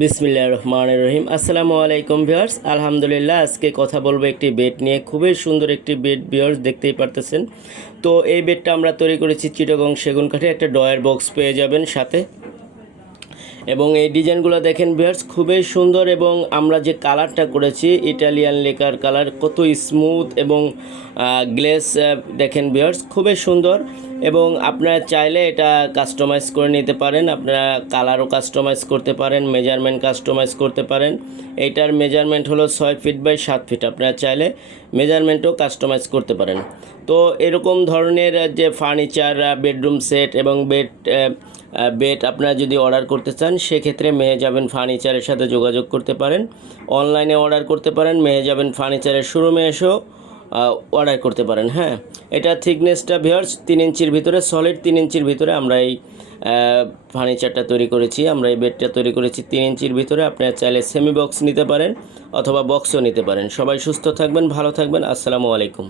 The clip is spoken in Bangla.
বিসমিল্লাহির রহমানির রহিম। আসসালামু আলাইকুম ভিউয়ার্স। আলহামদুলিল্লাহ, আজকে কথা বলবো একটি বেড নিয়ে। খুবই সুন্দর একটি বেড ভিউয়ার্স, দেখতেই পারতেছেন। তো এই বেডটা আমরা তৈরি করেছি চিটাগং সেগুন কাঠে। একটা ডয়ার বক্স পেয়ে যাবেন সাথে, এবং এই ডিজাইনগুলো দেখেন ভিউয়ার্স, খুবই সুন্দর। এবং আমরা যে কালারটা করেছি ইটালিয়ান লেকার কালার, কত স্মুথ এবং গ্লেস দেখেন ভিউয়ার্স, খুবই সুন্দর। এবং আপনারা চাইলে এটা কাস্টমাইজ করে নিতে পারেন, আপনারা কালারও কাস্টমাইজ করতে পারেন, মেজারমেন্ট কাস্টমাইজ করতে পারেন। এইটার মেজারমেন্ট হলো 6 ফিট বাই 7 ফিট, আপনারা চাইলে মেজারমেন্টও কাস্টমাইজ করতে পারেন। তো এরকম ধরনের যে ফার্নিচার, বেডরুম সেট এবং বেড আপনারা যদি অর্ডার করতে চান, সেক্ষেত্রে মেহেজাবিন ফার্নিচারের সাথে যোগাযোগ করতে পারেন। অনলাইনে অর্ডার করতে পারেন, মেহেজাবিন ফার্নিচারের শোরুমে এসেও অর্ডার করতে পারেন। হ্যাঁ, এটা থিকনেসটা ভিউয়ার্স 3 ইঞ্চির ভিতরে, সলিড 3 ইঞ্চির ভিতরে আমরা এই ফার্নিচারটা তৈরি করেছি। আমরা এই বেডটা তৈরি করেছি 3 ইঞ্চির ভিতরে। আপনারা চাইলে সেমি বক্স নিতে পারেন অথবা বক্সও নিতে পারেন। সবাই সুস্থ থাকবেন, ভালো থাকবেন। আসসালামু আলাইকুম।